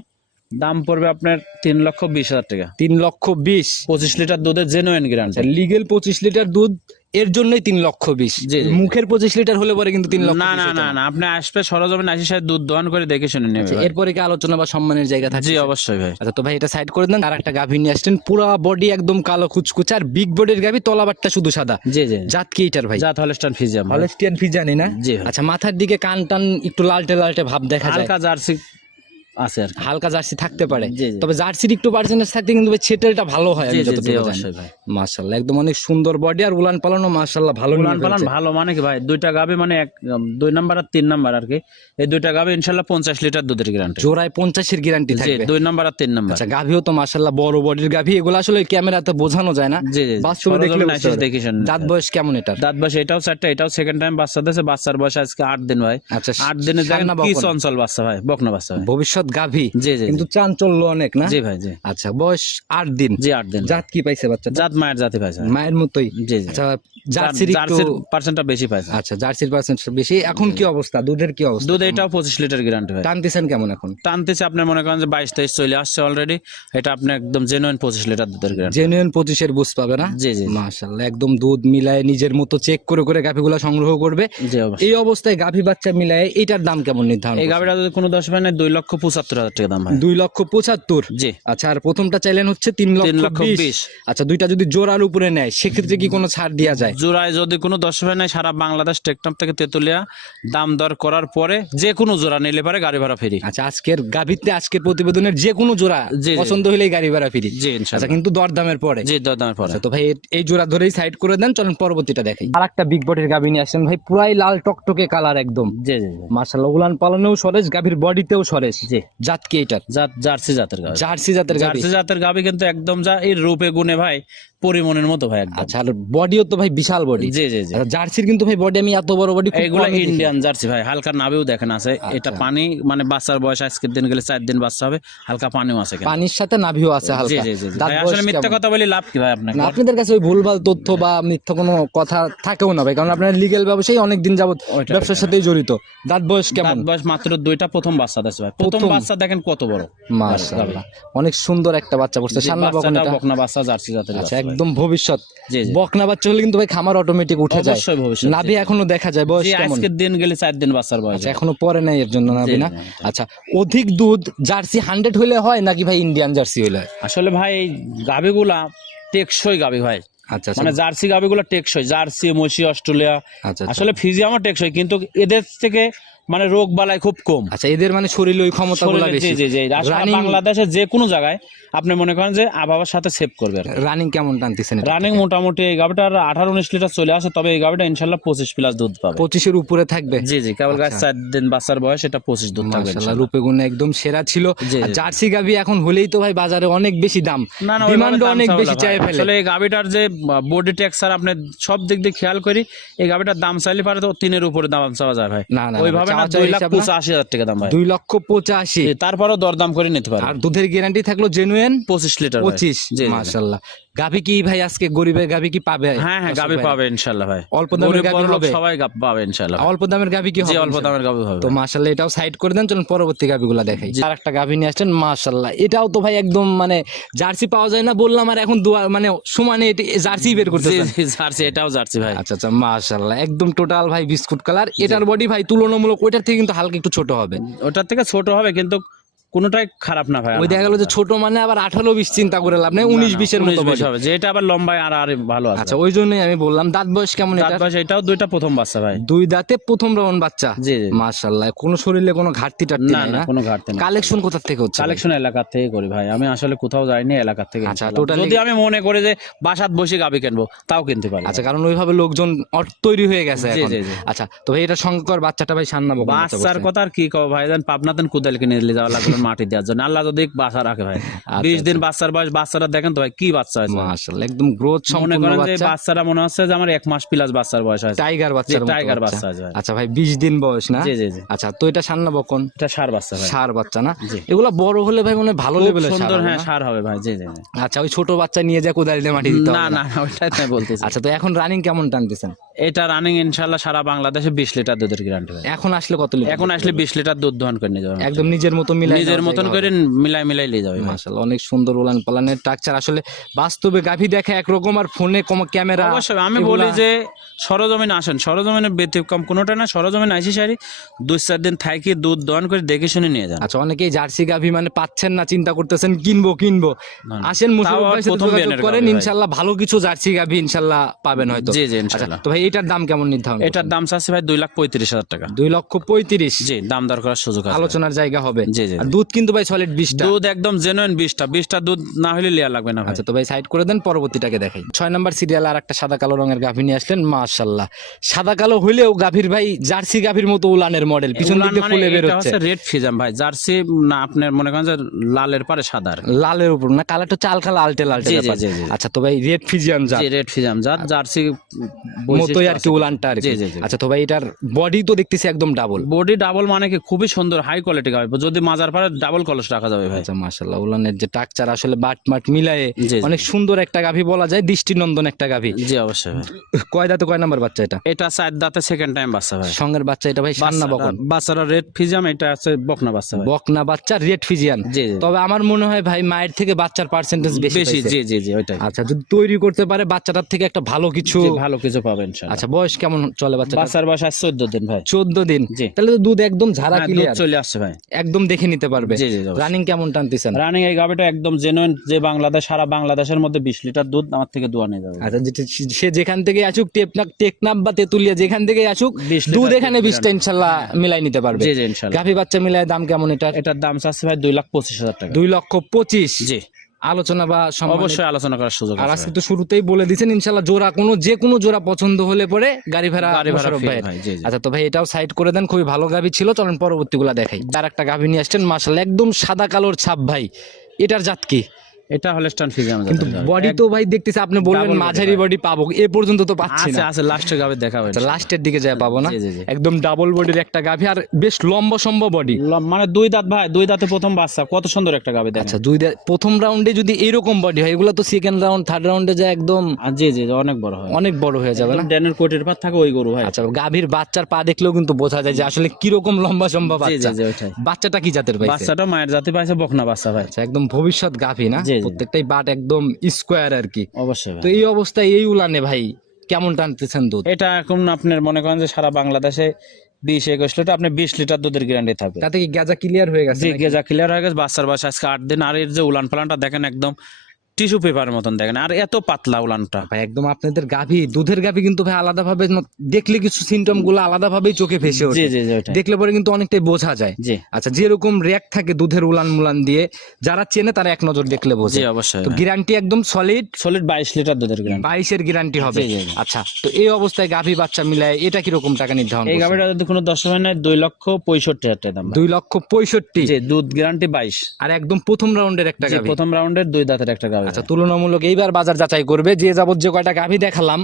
[SPEAKER 1] দাম পড়বে আপনার তিন লক্ষ বিশ হাজার টাকা।
[SPEAKER 2] তিন লক্ষ বিশ।
[SPEAKER 1] পঁচিশ লিটার দুধের জেনুইন গ্যারান্টি
[SPEAKER 2] লিগেল পঁচিশ লিটার দুধ এর জন্যই তিন লক্ষ বিশ। মুখের পঁচিশ লিটার হলে পরে কিন্তু তিন লক্ষ
[SPEAKER 1] না না না না। আপনি আসবে সরজমিন আসি সাথে দুধ দোয়ান করে দেখে শুনে নেবে
[SPEAKER 2] আচ্ছা। এরপরে কি আলোচনা বা সম্মানের জায়গা থাকে?
[SPEAKER 1] জি অবশ্যই ভাই।
[SPEAKER 2] আচ্ছা তো ভাই এটা সাইড করে দেন আর একটা গাভী নিয়ে আসছেন। পুরো বডি একদম কালো কুচকুচে আর বিগ বডির গাভী তলাবারটা শুধু সাদা।
[SPEAKER 1] জি জি।
[SPEAKER 2] জাত কি এটার ভাই?
[SPEAKER 1] জাত হলস্টান ফিজিয়াম।
[SPEAKER 2] হলস্টিয়ান ফিজানি না?
[SPEAKER 1] জি
[SPEAKER 2] আচ্ছা মাথার দিকে কান টান একটু লালটে লালটে ভাব দেখা যায়।
[SPEAKER 1] হালকা জার্সি আছে আর
[SPEAKER 2] হালকা জার্সি থাকতে পারে। তবে জার্সির একটু পার্সেন্টেজ থাকতে কিন্তু ছেটেলটা ভালো হয় একদম অনেক সুন্দর বডি আর উলান পালানো ভালো
[SPEAKER 1] উলান পালান ভালো মানে কি ভাই? দুইটা গাভি মানে এক দুই নাম্বার আর তিন নাম্বার আর কি। এই দুইটা গাভি ইনশাল্লাহ পঞ্চাশ লিটার দুধের গ্যারান্টি
[SPEAKER 2] জোড়ায় পঞ্চাশের গ্যারান্টি থাকবে।
[SPEAKER 1] দুই নাম্বার আর তিন নাম্বার।
[SPEAKER 2] আচ্ছা গাভিও তো মাশাআল্লাহ বড় বডির গাভি এগুলো আসলে ক্যামেরাতে বোঝানো যায় না। বাস্তবে দেখলে দাঁত বয়স কেমন এটা
[SPEAKER 1] দাঁত বয়স এটাও চারটা এটাও সেকেন্ড টাইম বাচ্চা দিয়েছে বাচ্চার বয়স আজকে আট দিন ভাই।
[SPEAKER 2] আচ্ছা
[SPEAKER 1] আট দিনে দেখেন
[SPEAKER 2] সান্না
[SPEAKER 1] কি চঞ্চল বাচ্চা ভাই বকনা বাচ্চা ভাই।
[SPEAKER 2] ভবিষ্যৎ গাভি।
[SPEAKER 1] জি জি
[SPEAKER 2] কিন্তু চাঞ্চল্য অনেক না?
[SPEAKER 1] জি ভাই জি।
[SPEAKER 2] আচ্ছা বয়স আট দিন।
[SPEAKER 1] জি আট দিন।
[SPEAKER 2] জাত কি পাইছে বাচ্চাটা?
[SPEAKER 1] জাত মায়ের জাতি পাইছে।
[SPEAKER 2] মায়ের মতোই।
[SPEAKER 1] জি জি।
[SPEAKER 2] আচ্ছা জার্সির
[SPEAKER 1] পার্সেন্টটা বেশি পাইছে।
[SPEAKER 2] আচ্ছা জার্সির পার্সেন্ট বেশি। এখন কি অবস্থা? দুধের কি অবস্থা?
[SPEAKER 1] দুধ এটাও পঁচিশ লিটার গ্যারান্টি ভাই।
[SPEAKER 2] টানতেছেন কেমন এখন?
[SPEAKER 1] টানতেছে আপনার মনে করেন যে বাইশ তেইশ চলে আসছে অলরেডি এটা আপনার একদম জেনুইন পঁচিশ লিটার দুধের গ্যারান্টি
[SPEAKER 2] জেনুইন পঁচিশের বুঝ পাবে না?
[SPEAKER 1] জি জি
[SPEAKER 2] মাশাল্লাহ একদম দুধ মিলায় নিজের মতো চেক করে করে গাভিগুলা সংগ্রহ করবে। এই অবস্থায় গাভি বাচ্চা মিলায় এটার দাম কেমন নির্ধারণ
[SPEAKER 1] এই? গাভিটা যদি কোনো দশ মানে দুই লক্ষ পঁচাত্তর হাজার টাকা দাম ভাই
[SPEAKER 2] দুই লক্ষ পঁচাত্তর।
[SPEAKER 1] জি।
[SPEAKER 2] আচ্ছা আর প্রথমটা চাইলেন হচ্ছে তিন লক্ষ বিশ। আচ্ছা দুইটা যদি জোড়ার উপরে নেয় সেক্ষেত্রে কি কোনো ছাড় দেওয়া যায়?
[SPEAKER 1] জোড়ায় যদি কোনো নাই সারা বাংলাদেশ টেকনাম থেকে তেতুলিয়া দাম দর করার পরে যে কোনো জোড়া নিলে পারে গাড়ি ভাড়া ফ্রি।
[SPEAKER 2] আচ্ছা আজকের গাভিতে আজকের প্রতিবেদনের যে কোনো জোড়া। পছন্দ হলেই গাড়ি ভাড়া ফিরি।
[SPEAKER 1] জি
[SPEAKER 2] আচ্ছা কিন্তু দরদামের পরে?
[SPEAKER 1] জি দরদামের পরে।
[SPEAKER 2] আচ্ছা তো ভাই এই জোড়া ধরেই সাইড করে দেন চলেন পরবর্তীটা দেখি আর একটা বিগ বডির গাভি নিয়ে আসছেন ভাই পুরাই লাল টকটকে কালার একদম।
[SPEAKER 1] জি জি জি।
[SPEAKER 2] উলান পালনেও সরেশ গাভীর বডিতেও সরেশ।
[SPEAKER 1] জি।
[SPEAKER 2] জাত কি এটার?
[SPEAKER 1] জাত জার্সি জাতের গাভি
[SPEAKER 2] জার্সি জাতের গাভি
[SPEAKER 1] জার্সি জাতের গাভি কিন্তু একদম যা এই রূপে গুণে ভাই। পরিমনের মতো ভাই একদম।
[SPEAKER 2] আচ্ছা আর বডিও তো ভাই বিশাল বডি
[SPEAKER 1] জি জি জি।
[SPEAKER 2] জার্সির কিন্তু ভাই বডি আমি এত বড় বডি
[SPEAKER 1] এইগুলা ইন্ডিয়ান জার্সি ভাই হালকা নাবেও দেখেন আছে। এটা পানি মানে বাচ্চার বয়স আজকের দিন গেলে চার দিন বাচ্চা হবে হালকা পানিও আছে
[SPEAKER 2] পানির সাথে নাভিও আছে হালকা।
[SPEAKER 1] জি জি জি। আসলে মিথ্যা কথা বলি লাভ কি ভাই আপনাকে?
[SPEAKER 2] আপনাদের কাছে ওই ভুলভাল তথ্য বা মিথ্যা কোনো কথা থাকেও না ভাই কারণ আপনার লিগেল ব্যবসায়ী অনেক দিন যাবত ব্যবসার সাথেই জড়িত। দাঁত বয়স কেমন?
[SPEAKER 1] দাঁত বয়স মাত্র দুইটা প্রথম বাচ্চা দিয়েছে ভাই। প্রথম? বাচ্চা দেখেন কত বড়।
[SPEAKER 2] মাশাআল্লাহ। অনেক সুন্দর একটা বাচ্চা পড়ছে
[SPEAKER 1] জি,
[SPEAKER 2] সান্না বকন
[SPEAKER 1] বাচ্চা জার্সি জাতের
[SPEAKER 2] আচ্ছা
[SPEAKER 1] বাচ্চা ভাই।
[SPEAKER 2] একদম ভবিষ্যৎ। বকনা বাচ্চা হলে কিন্তু ভাই খামার অটোমেটিক উঠে যায়।
[SPEAKER 1] ভবিষ্যৎ
[SPEAKER 2] নাভি এখনও দেখা যায় বয়স কেমন?
[SPEAKER 1] আজকের দিন গেলে চার দিন বাচ্চার বয়স
[SPEAKER 2] আচ্ছা এখনও পরে নাই এর জন্য নাভি না। আচ্ছা অধিক দুধ জার্সি হান্ড্রেড হলে হয় নাকি ভাই ইন্ডিয়ান জার্সি হলে?
[SPEAKER 1] আসলে ভাই গাভিগুলা টেকসই গাভি ভাই।
[SPEAKER 2] আচ্ছা আচ্ছা।
[SPEAKER 1] মানে জার্সি গাভিগুলো টেকসই জার্সি মসি অস্ট্রেলিয়া।
[SPEAKER 2] আচ্ছা।
[SPEAKER 1] আসলে ফিজিয়ামও টেকসই কিন্তু এদের থেকে মানে রোগ বালাই খুব কম।
[SPEAKER 2] আচ্ছা এদের মানে শরীরে ওই ক্ষমতাগুলো বেশি।
[SPEAKER 1] জি জি সারা বাংলাদেশের যে কোনো জায়গায় আপনি মনে করেন যে আবহাওয়ার সাথে সেভ করবে
[SPEAKER 2] রানিং কেমন টানতেছেন
[SPEAKER 1] রানিং মোটামুটি এই গাভিটার আঠারো উনিশ লিটার চলে আসে তবে এই গাভিটা ইনশাল্লাহ পঁচিশ প্লাস দুধ পাবে।
[SPEAKER 2] পঁচিশের উপরে থাকবে?
[SPEAKER 1] জি জি কেবল গাছ
[SPEAKER 2] আচ্ছা।
[SPEAKER 1] চার দিন বাচ্চার বয়স এটা পঁচিশ দুধ থাকবে ইনশাল্লাহ।
[SPEAKER 2] রূপে গুণে একদম সেরা ছিল। জার্সি গাভি এখন হলেই তো ভাই বাজারে অনেক বেশি দাম।
[SPEAKER 1] না না
[SPEAKER 2] ডিমান্ড অনেক বেশি চাই। ফেলে।
[SPEAKER 1] আসলে এই গাভিটার যে বডি টেক্সচার আপনি সব দিক দিয়ে খেয়াল করি এই গাভিটার দাম চাইলে পারে তো তিনের উপরে দাম চাওয়া যায় ভাই।
[SPEAKER 2] না না
[SPEAKER 1] ওইভাবে না দুই লাখ পঁচাশি হাজার টাকা দাম ভাই।
[SPEAKER 2] দুই লক্ষ পঁচাশি।
[SPEAKER 1] তারপরও দরদাম করে নিতে পারে
[SPEAKER 2] আর দুধের গ্যারান্টি থাকল জেনুয়েন
[SPEAKER 1] পঁচিশ লিটার।
[SPEAKER 2] পঁচিশ। মাশাল্লাহ। গাভি কি ভাই আজকে গরিবের গাভি কি পাবে?
[SPEAKER 1] হ্যাঁ হ্যাঁ গাভি পাবে ইনশাল্লাহ ভাই।
[SPEAKER 2] অল্প দামের গাভী হবে?
[SPEAKER 1] সবাই গা- পাবে ইনশাল্লাহ
[SPEAKER 2] অল্প দামের গাভি কি হবে
[SPEAKER 1] অল্প দামের গাভি হবে।
[SPEAKER 2] তো মাশাল্লাহ এটাও সাইড করে দেন চলুন পরবর্তী গাভিগুলো দেখাই। আর একটা গাভি নিয়ে আসছেন মাশাল্লাহ এটাও তো ভাই একদম মানে জার্সি পাওয়া যায় না বললাম আর এখন দুয়া মানে সমানে এটি জার্সি বের করতে
[SPEAKER 1] জার্সি এটাও জার্সি ভাই।
[SPEAKER 2] আচ্ছা আচ্ছা মাশাল্লাহ একদম টোটাল ভাই বিস্কুট কালার এটার বডি ভাই তুলনামূলক ওইটার থেকে কিন্তু হালকা একটু ছোট হবে।
[SPEAKER 1] ওটার থেকে ছোট হবে কিন্তু কোনোটাই খারাপ না ভাই
[SPEAKER 2] ওই দেখা গেল যে ছোট মানে আবার আঠারো বিশ চিন্তা করে লাভ নেই উনিশ বিশের মতো
[SPEAKER 1] বিশ হবে যে এটা আবার লম্বায় আর আর ভালো আছে।
[SPEAKER 2] আচ্ছা ওই জন্যই আমি বললাম দাঁত বয়স কেমন
[SPEAKER 1] দাঁত বয়স এটাও দুইটা প্রথম বাচ্চা ভাই।
[SPEAKER 2] দুই দাঁতে প্রথম রাউন্ড বাচ্চা?
[SPEAKER 1] জি জি
[SPEAKER 2] মাশাল্লাহ কোনো শরীরে কোনো ঘাটতি টাটতি
[SPEAKER 1] না কোনো ঘাটতি না
[SPEAKER 2] কালেকশন কোথা থেকে হচ্ছে?
[SPEAKER 1] কালেকশন এলাকার থেকে করি ভাই আমি আসলে কোথাও যাইনি এলাকার থেকে
[SPEAKER 2] আচ্ছা, totally-
[SPEAKER 1] যদি আমি মনে করি যে বাসাত বসে গাবি কিনবো তাও কিনতে পারি
[SPEAKER 2] আচ্ছা কারণ ওইভাবে লোকজন অট- তৈরি হয়ে গেছে এখন। আচ্ছা তো ভাই এটা শঙ্কর বাচ্চাটা ভাই সান্না বাবা
[SPEAKER 1] বাচ্চার কথা আর কি কও ভাই জান পাবনাতেন কুদাল কিনে নিয়ে যাওয়া লাগল মাটি দেওয়ার জন্য। আল্লাহ যদি বাচ্চা রাখে ভাই। বিশ দিন বাচ্চার বয়স বাচ্চারা দেখেন তো ভাই কি বাচ্চা হয়েছে
[SPEAKER 2] মাশাআল্লাহ একদম গ্রোথ
[SPEAKER 1] মনে করেন যে বাচ্চারা মনে হচ্ছে যে আমার এক মাস প্লাস বাচ্চার বয়স হয়েছে
[SPEAKER 2] টাইগার বাচ্চার মতো
[SPEAKER 1] টাইগার
[SPEAKER 2] বাচ্চা।
[SPEAKER 1] বাচ্চা আছে
[SPEAKER 2] আচ্ছা ভাই 20 দিন বয়স না?
[SPEAKER 1] জি জি জি।
[SPEAKER 2] আচ্ছা তো এটা সান্না বকন
[SPEAKER 1] এটা সার বাচ্চা ভাই।
[SPEAKER 2] সার বাচ্চা না। এগুলা বড় হলে ভাই মনে ভালো লেভেলের
[SPEAKER 1] সুন্দর হ্যাঁ সার হবে ভাই জি জি।
[SPEAKER 2] আচ্ছা ওই ছোট বাচ্চা নিয়ে যা কোদাল দিয়ে মাটি দিতে
[SPEAKER 1] না না? ওইটাই তাই বলতেছি।
[SPEAKER 2] আচ্ছা তো এখন রানিং কেমন টানতেছেন?
[SPEAKER 1] এটা রানিং ইনশাল্লাহ সারা বাংলাদেশে বিশ লিটার দুধের গ্যারান্টি ভাই
[SPEAKER 2] এখন আসলে কত লিটার
[SPEAKER 1] এখন আসলে বিশ লিটার দুধ দহন করে নিয়ে যাবে
[SPEAKER 2] একদম নিজের মতো মিলাই
[SPEAKER 1] নিজের মতন করে মিলাই মিলাই নিয়ে যাবে।
[SPEAKER 2] মাশাআল্লাহ অনেক সুন্দর উলান পালানের স্ট্রাকচার আসলে বাস্তবে গাভী দেখা একরকম আর ফোনে কম ক্যামেরা
[SPEAKER 1] অবশ্যই আমি বলি যে সরজমিনে আসেন সরজমিনে ব্যতিক্রম কোনোটা না সরজমিনে আইসি সারি দুই চার দিন থাকি দুধ দহন করে দেখে শুনে নিয়ে যান।
[SPEAKER 2] আচ্ছা অনেকেই জার্সি গাভী মানে পাচ্ছেন না চিন্তা করতেছেন কিনবো কিনবো। আসেন
[SPEAKER 1] বিয়ানের
[SPEAKER 2] করেন। ইনশাল্লাহ ভালো কিছু জার্সি গাভী ইনশাল্লাহ পাবেন হয়তো।
[SPEAKER 1] জি জি
[SPEAKER 2] আচ্ছা
[SPEAKER 1] ইনশাল্লাহ
[SPEAKER 2] তো ভাই এটার দাম কেমন নির্ধারণ
[SPEAKER 1] এটার দাম চাচ্ছে ভাই দুই লাখ পঁয়ত্রিশ হাজার টাকা।
[SPEAKER 2] দুই লক্ষ পঁয়ত্রিশ?
[SPEAKER 1] জি দাম দর করার সুযোগ
[SPEAKER 2] আলোচনার জায়গা হবে।
[SPEAKER 1] জি, জি,
[SPEAKER 2] দুধ কিন্তু ভাই সলিড বিশটা
[SPEAKER 1] দুধ একদম জেনুইন বিশটা বিশটা দুধ না হলে লিয়া লাগবে না
[SPEAKER 2] আচ্ছা তো ভাই সাইড করে দেন পরবর্তীটাকে দেখাই। ছয় নাম্বার সিরিয়াল আর একটা সাদা কালো রঙের গাভী নিয়ে আসলেন মাশাল্লাহ সাদা কালো হইলেও গাভীর ভাই জার্সি গাভীর মতো উলানের মডেল পিছন দিকে
[SPEAKER 1] মানে
[SPEAKER 2] ফুলে বের হচ্ছে
[SPEAKER 1] রেড ফিজাম ভাই। জার্সি না আপনার মনে করেন যে লালের পারে সাদা
[SPEAKER 2] লালের উপর না কালারটা চাল কালা আলটে লালটে। আচ্ছা তো ভাই রেড ফিজিয়ান জাত।
[SPEAKER 1] জি রেড ফিজাম জাত জার্সি
[SPEAKER 2] মতোই আর কি উলানটা আর
[SPEAKER 1] জি, জি, জি।
[SPEAKER 2] আচ্ছা তো ভাই এটার বডি তো দেখতেছি একদম ডাবল
[SPEAKER 1] বডি ডাবল মানে কি? খুবই সুন্দর হাই কোয়ালিটি গাবে যদি মাজার পারে ডাবল কলস রাখা যাবে ভাই।
[SPEAKER 2] আচ্ছা মাশাল্লাহ উলানের যে টাকচার আসলে বাট মাট মিলায়ে
[SPEAKER 1] জি, জি।
[SPEAKER 2] অনেক সুন্দর একটা গাভী বলা যায় দৃষ্টিনন্দন একটা গাভী।
[SPEAKER 1] জি অবশ্যই
[SPEAKER 2] কয় দাঁতে কয় নাম্বার বাচ্চা এটা?
[SPEAKER 1] এটা চার দাঁতে সেকেন্ড টাইম বাচ্চা ভাই।
[SPEAKER 2] সঙ্গের বাচ্চা এটা ভাই সান্না বকন।
[SPEAKER 1] বাচ্চারা- রেড ফিজাম এটা আছে বকনা বাচ্চা ভাই।
[SPEAKER 2] বকনা বাচ্চা রেড ফিজিয়ান তবে আমার মনে হয় ভাই মায়ের থেকে বাচ্চার পার্সেন্টেজ বেশি
[SPEAKER 1] বেশি জি জি জি ওইটাই।
[SPEAKER 2] আচ্ছা যদি তৈরি করতে পারে বাচ্চাটার থেকে একটা ভালো কিছু
[SPEAKER 1] ভালো কিছু পাবেন ইনশাআল্লাহ
[SPEAKER 2] আচ্ছা বয়স কেমন চলে বাচ্চাটা
[SPEAKER 1] বাচ্চার বয়স আছে দিন ভাই।
[SPEAKER 2] চোদ্দ দিন?
[SPEAKER 1] জি।
[SPEAKER 2] তাহলে তো দুধ একদম ঝাড়া
[SPEAKER 1] হ্যাঁ,
[SPEAKER 2] ক্লিয়ার
[SPEAKER 1] চলে আসছে ভাই।
[SPEAKER 2] একদম দেখে নিতে পারবে। রানিং কেমন টানতেছেন?
[SPEAKER 1] রানিং এই গাবিটা একদম জেনুইন যে বাংলাদেশ সারা বাংলাদেশের মধ্যে বিশ লিটার দুধ আমার থেকে দোয়া নিয়ে যাবে।
[SPEAKER 2] আচ্ছা সে যেখান থেকে আসুক টেপনাক টেকনাপ বা তেতুলিয়া যেখান থেকে আসুক
[SPEAKER 1] 20
[SPEAKER 2] দুধ এখানে
[SPEAKER 1] দুধ
[SPEAKER 2] বিশটা ইনশাল্লাহ মিলাই নিতে পারবে।
[SPEAKER 1] জি জি ইনশাআল্লাহ
[SPEAKER 2] গাভী বাচ্চা মিলায় দাম কেমন এটার?
[SPEAKER 1] এটার দাম চাচ্ছে ভাই দুই লাখ পঁচিশ হাজার টাকা।
[SPEAKER 2] দুই লক্ষ পঁচিশ।
[SPEAKER 1] জি।
[SPEAKER 2] আলোচনা বা
[SPEAKER 1] অবশ্যই আলোচনা করার সুযোগ
[SPEAKER 2] আর আজকে তো শুরুতেই বলে দিচ্ছেন ইনশাল্লাহ জোড়া কোনো যে কোনো জোড়া পছন্দ হলে পরে গাড়ি ভাড়া
[SPEAKER 1] গাড়ি ভাড়া।
[SPEAKER 2] আচ্ছা তো ভাই এটাও সাইড করে দেন খুবই ভালো গাভী ছিল চলেন পরবর্তীগুলা দেখাই। আর একটা গাভী নিয়ে আসছেন মাসাল একদম সাদা কালোর ছাপ ভাই। এটার জাত কি?
[SPEAKER 1] এটা হলস্টান ফিজাম
[SPEAKER 2] কিন্তু বডি তো ভাই দেখতেছি আপনি বললেন মাঝারি বডি পাবো এ পর্যন্ত তো পাচ্ছি না।
[SPEAKER 1] আছে লাস্টে গাবে দেখাবে
[SPEAKER 2] আচ্ছা লাস্টের দিকে যায় পাবো না। একদম ডাবল বডির একটা গাভী আর বেশ লম্বা সম্ভব বডি
[SPEAKER 1] মানে দুই দাঁত ভাই দুই দাঁতে প্রথম বাচ্চা কত সুন্দর একটা গাবে
[SPEAKER 2] আচ্ছা দুই দে- প্রথম রাউন্ডে যদি এরকম বডি হয় এগুলো তো সেকেন্ড রাউন্ড থার্ড রাউন্ডে যায় একদম
[SPEAKER 1] আর জি জি অনেক বড় হয়।
[SPEAKER 2] অনেক বড় হয়ে যাবে না?
[SPEAKER 1] ড্যানের কোটের পাত থাকে ওই গরু ভাই।
[SPEAKER 2] আচ্ছা গাভীর বাচ্চার পা দেখলেও কিন্তু বোঝা যায় যে আসলে কীরকম লম্বা সম্ভব বাচ্চা। বাচ্চাটা কি জাতের ভাই
[SPEAKER 1] বাচ্চাটা মায়ের জাতি পাইছে বকনা বাচ্চা ভাই।
[SPEAKER 2] আচ্ছা একদম ভবিষ্যৎ গাভী না?
[SPEAKER 1] জি।
[SPEAKER 2] প্রত্যেকটাই বাট একদম স্কোয়ার আর কি।
[SPEAKER 1] অবশ্যই
[SPEAKER 2] তো এই অবস্থায় এই উলানে ভাই কেমন টানতেছেন দুধ?
[SPEAKER 1] এটা এখন আপনার মনে করেন যে সারা বাংলাদেশে বিশ একুশ লিটার আপনি বিশ লিটার দুধের গ্যারান্টি থাকবে।
[SPEAKER 2] তাতে কি গেজা ক্লিয়ার হয়ে গেছে
[SPEAKER 1] গেজা ক্লিয়ার হয়ে গেছে বাচ্চার বাসা আজকে আট দিন আর এর যে উলান পালানটা দেখেন একদম টিস্যু পেপার মতন দেখেন আর এত পাতলা উলানটা।
[SPEAKER 2] ভাই একদম আপনাদের গাভী দুধের গাভী কিন্তু ভাই আলাদা ভাবে দেখলে কিছু সিমটমগুলো আলাদা ভাবেই চোখে ভেসে ওঠে।
[SPEAKER 1] জি জি।
[SPEAKER 2] দেখলে পরে কিন্তু অনেকটাই বোঝা যায়।
[SPEAKER 1] জি।
[SPEAKER 2] আচ্ছা যেরকম র্যাক থাকে দুধের উলান মুলান দিয়ে যারা চেনে তারা এক নজর দেখলে
[SPEAKER 1] জি
[SPEAKER 2] বোঝে
[SPEAKER 1] অবশ্যই
[SPEAKER 2] তো গ্যারান্টি একদম সলিড
[SPEAKER 1] সলিড বাইশ লিটার দুধের
[SPEAKER 2] গ্যারান্টি হবে।
[SPEAKER 1] জি, জি, জি।
[SPEAKER 2] আচ্ছা তো এই অবস্থায় গাভী বাচ্চা মিলায় এটা কীরকম টাকা নির্ধারণ
[SPEAKER 1] এই? গাভিটা যদি কোনো দশ হয় নাই দুই লক্ষ পঁয়ষট্টি হাজার টাকা দাম ভাই।
[SPEAKER 2] দুই লক্ষ পঁয়ষট্টি।
[SPEAKER 1] জি দুধ গ্যারান্টি বাইশ।
[SPEAKER 2] আর একদম প্রথম রাউন্ডের একটা
[SPEAKER 1] জি,
[SPEAKER 2] গাভী।
[SPEAKER 1] প্রথম রাউন্ডের দুই দাঁতের একটা গাভি।
[SPEAKER 2] আচ্ছা তুলনামূলক এইবার বাজার যাচাই করবে। যে যাবত যে কয়টা গাভী দেখালাম।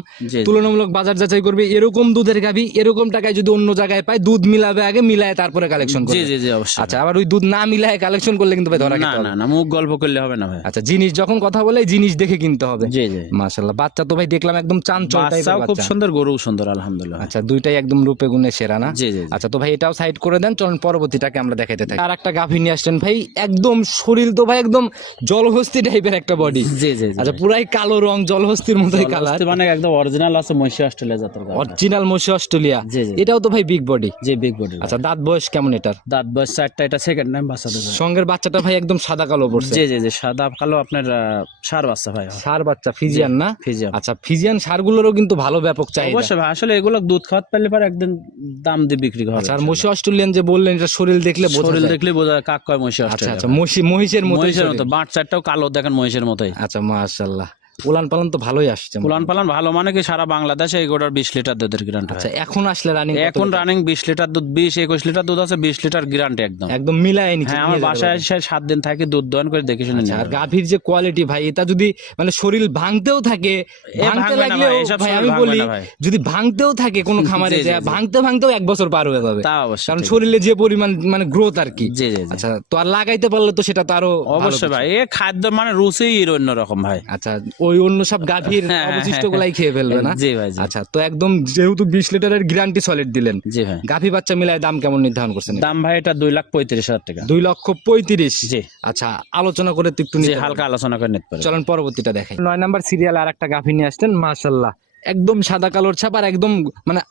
[SPEAKER 2] তুলনামূলক বাজার যাচাই করবে এরকম দুধের গাভী এরকম টাকায় যদি অন্য জায়গায় পায় দুধ মিলাবে আগে মিলায় তারপরে কালেকশন করবে।
[SPEAKER 1] জি জি অবশ্যই।
[SPEAKER 2] আচ্ছা আবার ওই দুধ না মিলায় কালেকশন করলে কিন্তু ভাই ধরা
[SPEAKER 1] না না না মুখ গল্প করলে হবে না ভাই।
[SPEAKER 2] আচ্ছা জিনিস যখন কথা বলে জিনিস দেখে কিনতে হবে।
[SPEAKER 1] জি জি।
[SPEAKER 2] মাশাল্লাহ বাচ্চা তো ভাই দেখলাম একদম চাঞ্চল টাইপের
[SPEAKER 1] বাচ্চাও খুব সুন্দর গরু সুন্দর আলহামদুলিল্লাহ।
[SPEAKER 2] আচ্ছা দুইটাই একদম রূপে গুণে সেরা না?
[SPEAKER 1] জি জি জি।
[SPEAKER 2] আচ্ছা তো ভাই এটাও সাইড করে দেন চলুন পরবর্তীটাকে আমরা দেখাইতে থাকি। আর একটা গাভী নিয়ে আসছেন ভাই একদম শরীর তো ভাই একদম জলহস্তি টাইপের একটা বডি।
[SPEAKER 1] জি জি
[SPEAKER 2] আচ্ছা পুরাই কালো রং জলহস্তির মতোই কালার
[SPEAKER 1] মানে একদম অরিজিনাল আছে মহিষী অস্ট্রেলিয়া জাতের
[SPEAKER 2] অরিজিনাল মসি অস্ট্রেলিয়া। এটাও তো ভাই বিগ বডি
[SPEAKER 1] জি বিগ বডি
[SPEAKER 2] আচ্ছা দাঁত বয়স কেমন এটার?
[SPEAKER 1] দাঁত বয়স চারটা এটা সেকেন্ড টাইম বাচ্চা দেবে
[SPEAKER 2] সঙ্গের বাচ্চাটা ভাই একদম সাদা কালো পড়ছে।
[SPEAKER 1] জি জি জি সাদা কালো আপনার সার বাচ্চা ভাই।
[SPEAKER 2] সার বাচ্চা ফিজিয়ান না?
[SPEAKER 1] ফিজিয়াম
[SPEAKER 2] আচ্ছা ফিজিয়ান সারগুলোরও কিন্তু ভালো ব্যাপক চাই
[SPEAKER 1] অবশ্যই ভাই আসলে এগুলো দুধ খাওয়াতে পারলে পরে একদিন দাম দিয়ে বিক্রি হবে
[SPEAKER 2] আচ্ছা আর মসি অস্ট্রেলিয়ান যে বললেন এটা শরীর দেখলে
[SPEAKER 1] শরীর দেখলে বোঝা কাক কয় মহিষী
[SPEAKER 2] আচ্ছা
[SPEAKER 1] অস্ট্রেলিয়া
[SPEAKER 2] আচ্ছা মসি মহিষের মতো
[SPEAKER 1] মহিষের মতো বাট চারটাও কালো দেখেন মহিষের মতোই
[SPEAKER 2] আচ্ছা মাশাআল্লাহ উলান পালন তো ভালোই আসছে
[SPEAKER 1] উলান পালান ভালো মানে কি সারা বাংলাদেশে এই গোটার বিশ লিটার দুধের গ্যারান্টি
[SPEAKER 2] আচ্ছা এখন আসলে রানিং
[SPEAKER 1] এখন রানিং বিশ লিটার দুধ বিশ একুশ লিটার দুধ আছে বিশ লিটার গ্যারান্টি একদম।
[SPEAKER 2] একদম মিলায় নিচ্ছে
[SPEAKER 1] হ্যাঁ আমার বাসায় এসে সাত দিন থাকি দুধ দহন করে দেখে শুনে
[SPEAKER 2] আচ্ছা, আর গাভীর যে কোয়ালিটি ভাই এটা যদি মানে শরীর ভাঙতেও থাকে ভাঙতে
[SPEAKER 1] না
[SPEAKER 2] লাগলেও
[SPEAKER 1] ভাই,
[SPEAKER 2] আমি বলি যদি ভাঙতেও থাকে কোনো খামারে ভাঙতে ভাঙতেও এক বছর পার হয়ে যাবে।
[SPEAKER 1] তা অবশ্যই
[SPEAKER 2] কারণ শরীরে যে পরিমাণ মানে গ্রোথ আর কি।
[SPEAKER 1] জি জি
[SPEAKER 2] আচ্ছা তো আর লাগাইতে পারলে তো সেটা তো আরও
[SPEAKER 1] অবশ্যই ভাই এ খাদ্য মানে রুচি অন্যরকম ভাই।
[SPEAKER 2] আচ্ছা ওই অন্য সব গাভীর
[SPEAKER 1] হ্যাঁ,
[SPEAKER 2] অবশিষ্ট গুলাই খেয়ে ফেলবে না?
[SPEAKER 1] জি ভাই
[SPEAKER 2] আচ্ছা তো একদম যেহেতু বিশ লিটারের গ্যারান্টি সলিড দিলেন
[SPEAKER 1] জি ভাই।
[SPEAKER 2] গাভী বাচ্চা মিলায় দাম কেমন নির্ধারণ করছেন?
[SPEAKER 1] দাম ভাই এটা দুই লাখ পঁয়ত্রিশ হাজার টাকা।
[SPEAKER 2] দুই লক্ষ পঁয়ত্রিশ?
[SPEAKER 1] জি।
[SPEAKER 2] আচ্ছা আলোচনা করে তো একটু
[SPEAKER 1] হালকা আলোচনা করে নিতে পারেন
[SPEAKER 2] চলেন পরবর্তীটা দেখেন নয় নাম্বার সিরিয়াল আর একটা গাভী নিয়ে আসতেন মাশাল্লাহ একদম সাদা কালোর ছাপ আর একদম মানে